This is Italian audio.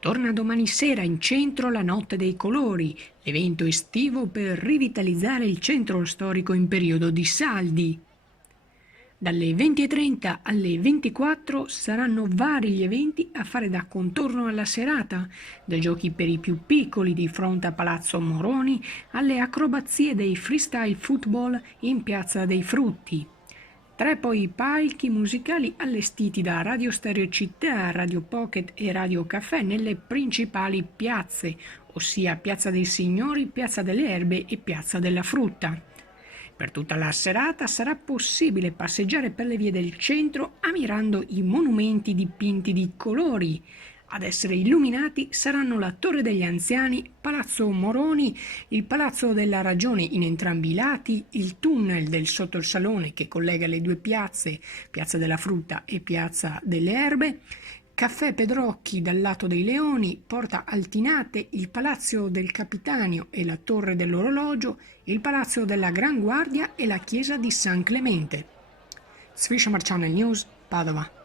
Torna domani sera in centro la Notte dei Colori, l'evento estivo per rivitalizzare il centro storico in periodo di saldi. Dalle 20:30 alle 24 saranno vari gli eventi a fare da contorno alla serata, dai giochi per i più piccoli di fronte a Palazzo Moroni alle acrobazie dei freestyle football in Piazza dei Frutti. Tra poi i palchi musicali allestiti da Radio Stereo Città, Radio Pocket e Radio Caffè nelle principali piazze, ossia Piazza dei Signori, Piazza delle Erbe e Piazza della Frutta. Per tutta la serata sarà possibile passeggiare per le vie del centro ammirando i monumenti dipinti di colori. Ad essere illuminati saranno la Torre degli Anziani, Palazzo Moroni, il Palazzo della Ragione in entrambi i lati, il tunnel del Sottosalone che collega le due piazze, Piazza della Frutta e Piazza delle Erbe, Caffè Pedrocchi dal lato dei Leoni, Porta Altinate, il Palazzo del Capitanio e la Torre dell'Orologio, il Palazzo della Gran Guardia e la Chiesa di San Clemente. Sfiscia Channel News, Padova.